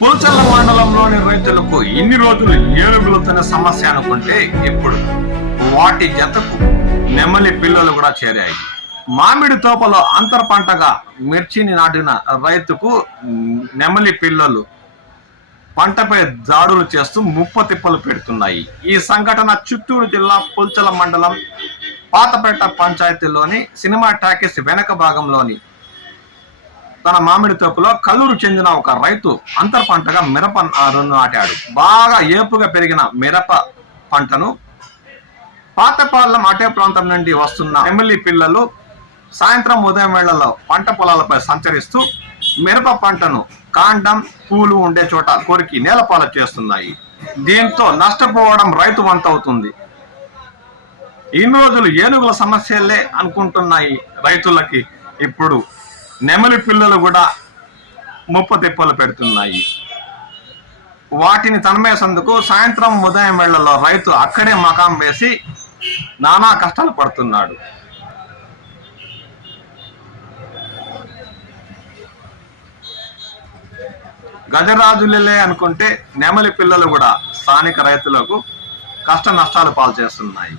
పుల్చర్ల మండలంలోని రైతులకు ఇన్ని రోజులు ఏనుగులతోనే సమస్య అనుకుంటే ఇప్పుడు వాటి జతకు నెమలి పిల్లలు కూడా చేరాయి. మామిడి తోపలో అంతర్ పంటగా మిర్చిని నాటిన రైతుకు నెమలి పిల్లలు పంటపై దాడులు చేస్తూ ముప్పతిప్పలు పెడుతున్నాయి. ఈ సంఘటన చిత్తూరు జిల్లా పుల్చల మండలం పాతపేట పంచాయతీలోని సినిమా టాకీస్ వెనక భాగంలోని తన మామిడి తోపులో కల్లూరు చెందిన ఒక రైతు అంతర్ పంటగా మిరప నాటాడు. బాగా ఏపుగా పెరిగిన మిరప పంటను పాతపాలెం అటే ప్రాంతం నుండి వస్తున్న నెమలి పిల్లలు సాయంత్రం ఉదయం వేళల్లో పంట పొలాలపై సంచరిస్తూ మిరప పంటను కాండం పూలు ఉండే చోట కొరికి నేలపాల చేస్తున్నాయి. దీంతో నష్టపోవడం రైతు వంతవుతుంది. ఇన్ని రోజులు ఏనుగుల సమస్యలే అనుకుంటున్నాయి రైతులకి ఇప్పుడు నెమలి పిల్లలు కూడా ముప్పతిప్పలు పెడుతున్నాయి. వాటిని తనమేసేందుకు సాయంత్రం ఉదయం వేళల్లో రైతు అక్కడే మకాం వేసి నానా కష్టాలు పడుతున్నాడు. గజరాజులే అనుకుంటే నెమలి పిల్లలు కూడా స్థానిక రైతులకు కష్ట నష్టాలు పాలు చేస్తున్నాయి.